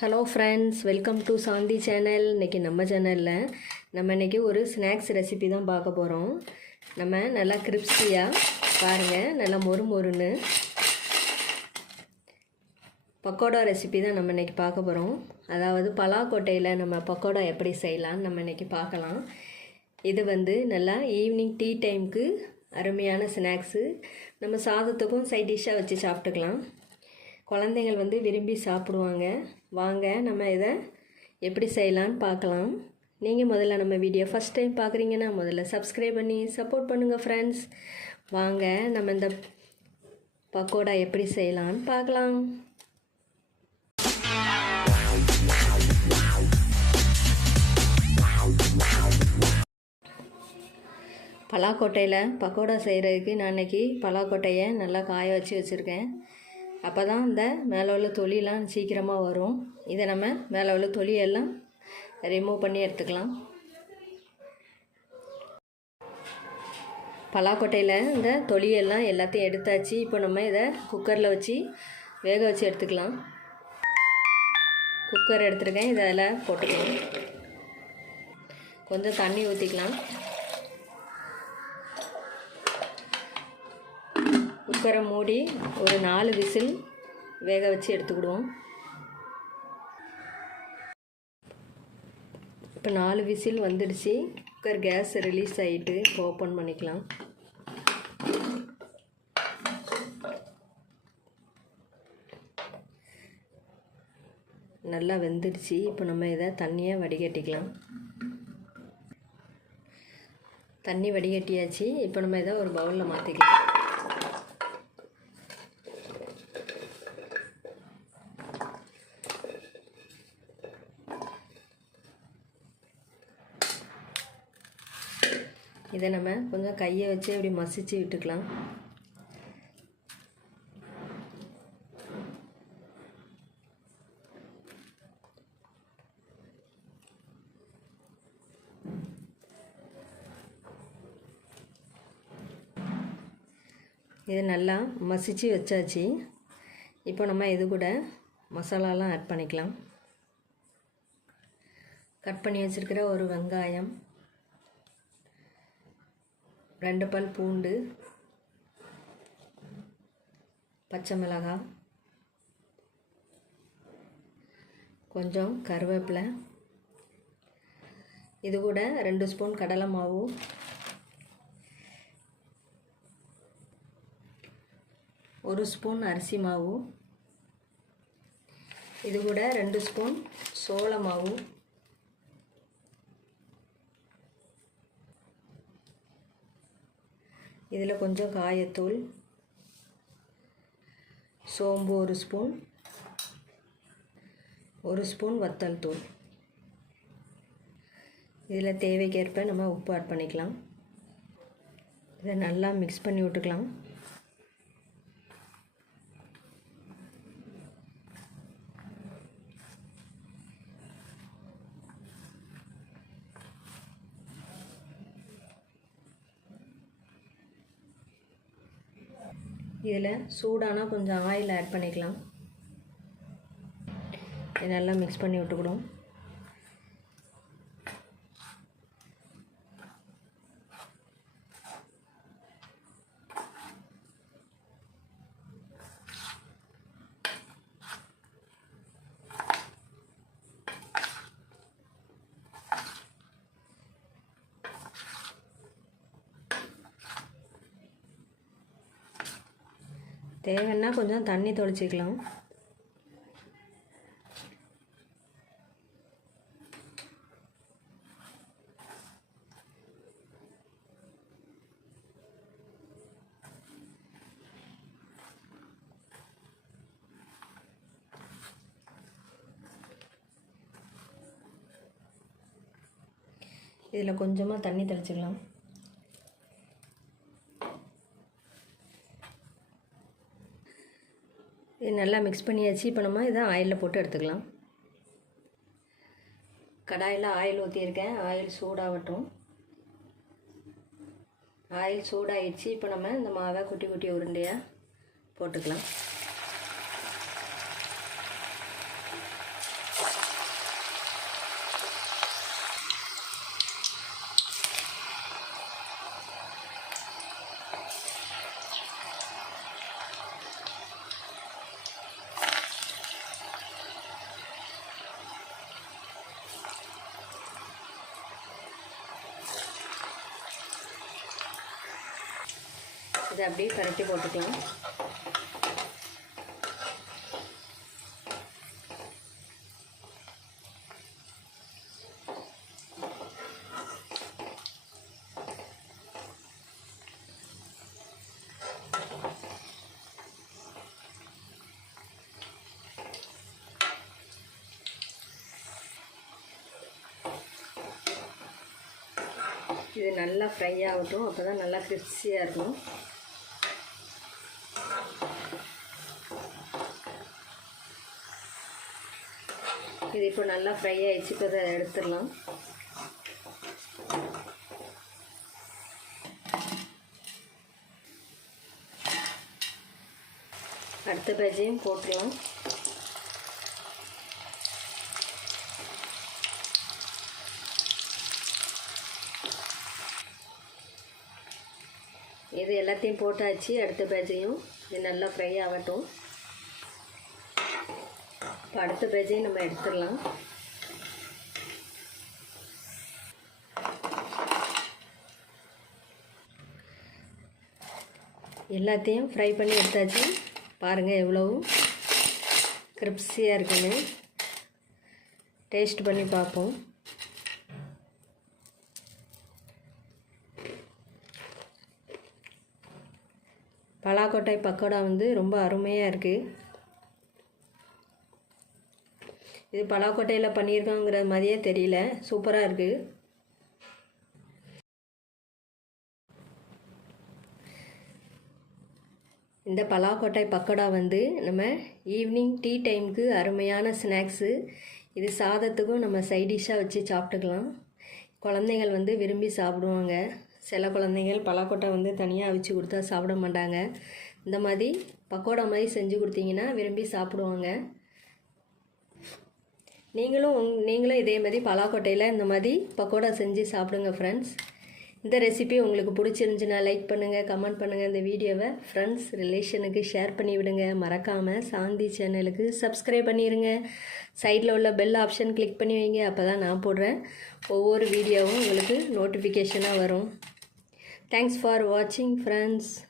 Hello friends, welcome to Shanti channel. இன்றைக்கி நம்ம சேனலில் இன்றைக்கி ஒரு ஸ்நாக்ஸ் ரெசிபி தான் பார்க்க போகிறோம். நம்ம நல்லா கிரிப்ஸியாக பாருங்கள், நல்லா மொறுன்னு பக்கோடா ரெசிபி தான் நம்ம இன்றைக்கி பார்க்க போகிறோம். அதாவது பலாக்கொட்டையில் நம்ம பக்கோடா எப்படி செய்யலான்னு நம்ம இன்றைக்கி பார்க்கலாம். இது நல்லா ஈவினிங் டீ டைமுக்கு அருமையான ஸ்நாக்ஸு. நம்ம சாதத்துக்கும் சைட் டிஷ்ஷாக வச்சு சாப்பிட்டுக்கலாம். குழந்தைங்கள் விரும்பி சாப்பிடுவாங்க. வாங்க நம்ம இதை எப்படி செய்யலான்னு பார்க்கலாம். நீங்கள் முதல்ல நம்ம வீடியோ ஃபஸ்ட் டைம் பார்க்குறீங்கன்னா முதல்ல சப்ஸ்கிரைப் பண்ணி சப்போர்ட் பண்ணுங்கள் ஃப்ரெண்ட்ஸ். வாங்க நம்ம இந்த பக்கோடா எப்படி செய்யலான்னு பார்க்கலாம். பலாக்கொட்டையில் பக்கோடா செய்கிறதுக்கு நான் இன்றைக்கி பலாக்கொட்டையை நல்லா காய வச்சுருக்கேன். அப்போ தான் இந்த மேலே உள்ள தொலியெல்லாம் சீக்கிரமாக வரும். இதை நம்ம மேலே உள்ள தொலியெல்லாம் ரிமூவ் பண்ணி எடுத்துக்கலாம். பலாக்கொட்டையில் இந்த தொலியெல்லாம் எல்லாத்தையும் எடுத்தாச்சு. இப்போ நம்ம இதை குக்கரில் வச்சு வேக வச்சு எடுத்துக்கலாம். குக்கர் எடுத்துருக்கேன், இதை அதில் போட்டுக்கலாம். கொஞ்சம் தண்ணி ஊற்றிக்கலாம். குக்கரை மூடி ஒரு 4 விசில் வேக வச்சு எடுத்துக்கிடுவோம். இப்போ 4 விசில் வந்துடுச்சு. குக்கர் கேஸ் ரிலீஸ் ஆகிட்டு ஓப்பன் பண்ணிக்கலாம். நல்லா வெந்துடுச்சு. இப்போ நம்ம இதை தண்ணியை வடிகட்டிக்கலாம். தண்ணி வடிகட்டியாச்சு. இப்போ நம்ம இதை ஒரு பவுலில் மாற்றிக்கலாம். இதை நம்ம கொஞ்சம் கையை வச்சு அப்படி மசிச்சு விட்டுக்கலாம். இதை நல்லா மசிச்சு வச்சாச்சு. இப்போ நம்ம இது கூட மசாலாலாம் ஆட் பண்ணிக்கலாம். கட் பண்ணி வச்சுருக்கிற ஒரு வெங்காயம், 2 பல் பூண்டு, பச்சை மிளகாய், கொஞ்சம் கருவேப்பிலை, இது கூட 2 ஸ்பூன் கடலை மாவு, 1 ஸ்பூன் அரிசி மாவு, இது கூட 2 ஸ்பூன் சோள மாவு, இதில் கொஞ்சம் காயத்தூள், சோம்பு 1 ஸ்பூன், 1 ஸ்பூன் வத்தல் தூள். இதில் தேவைக்கேற்ப நம்ம உப்பு ஆட் பண்ணிக்கலாம். இதை நல்லா மிக்ஸ் பண்ணி விட்டுக்கலாம். இதில் சூடானா கொஞ்சம் ஆயில் ஆட் பண்ணிக்கலாம். இதை நல்லா மிக்ஸ் பண்ணி விட்டுக்கிடும். தேவைன்னா கொஞ்சம் தண்ணி தொளிச்சிக்கலாம். இதில் கொஞ்சமாக தண்ணி தெளிச்சிக்கலாம். இது நல்லா மிக்ஸ் பண்ணியாச்சு. இப்போ நம்ம இதை ஆயிலில் போட்டு எடுத்துக்கலாம். கடாயில் ஆயில் ஊற்றியிருக்கேன். ஆயில் சூடாகட்டும். ஆயில் சூடாகிடுச்சு. இப்போ நம்ம இந்த மாவை குட்டி குட்டி உருண்டையாக போட்டுக்கலாம். இதை அப்படியே பரட்டி போட்டுக்கலாம். இது நல்லா ஃப்ரை ஆகட்டும், அப்போ தான் நல்லா கிறிஸ்பியாக இருக்கும். இது இப்போ நல்லா ஃப்ரை ஆகிடுச்சு. இப்போ அதை எடுத்துடலாம். அடுத்த பேஜையும் போட்டுடலாம். இது எல்லாத்தையும் போட்டாச்சு. அடுத்த பேஜையும் இது நல்லா ஃப்ரை ஆகட்டும். இப்போ அடுத்த பேஜையும் நம்ம எடுத்துடலாம். எல்லாத்தையும் ஃப்ரை பண்ணி எடுத்தாச்சு. பாருங்கள் எவ்வளவு கிரிப்ஸியாக இருக்குன்னு. டேஸ்ட் பண்ணி பார்ப்போம். பலாக்கொட்டை பக்கோடா வந்து ரொம்ப அருமையாக இருக்குது. இது பலாக்கொட்டையில் பண்ணியிருக்காங்கிற மாதிரியே தெரியல, சூப்பராக இருக்குது. இந்த பலாக்கொட்டை பக்கோடா வந்து நம்ம ஈவினிங் டீ டைமுக்கு அருமையான ஸ்நாக்ஸு. இது சாதத்துக்கும் நம்ம சைடிஷ்ஷாக வச்சு சாப்பிட்டுக்கலாம். குழந்தைகள் வந்து விரும்பி சாப்பிடுவாங்க. சில குழந்தைகள் பலாக்கொட்டை வந்து தனியாக அவிச்சு கொடுத்தா சாப்பிட மாட்டாங்க. இந்த மாதிரி பக்கோடா மாதிரி செஞ்சு கொடுத்தீங்கன்னா விரும்பி சாப்பிடுவாங்க. நீங்களும் இதே மாதிரி பலாக்கொட்டையில் இந்த மாதிரி பக்கோடா செஞ்சு சாப்பிடுங்க ஃப்ரெண்ட்ஸ். இந்த ரெசிபி உங்களுக்கு பிடிச்சிருந்துச்சுன்னா லைக் பண்ணுங்கள், கமெண்ட் பண்ணுங்கள். இந்த வீடியோவை ஃப்ரெண்ட்ஸ் ரிலேஷனுக்கு ஷேர் பண்ணி விடுங்க. மறக்காமல் சாந்தி சேனலுக்கு சப்ஸ்கிரைப் பண்ணிடுங்க. சைடில் உள்ள பெல் ஆப்ஷன் கிளிக் பண்ணி வைங்க. அப்போ தான் நான் போடுறேன் ஒவ்வொரு வீடியோவும் உங்களுக்கு நோட்டிஃபிகேஷனாக வரும். Thanks for watching friends.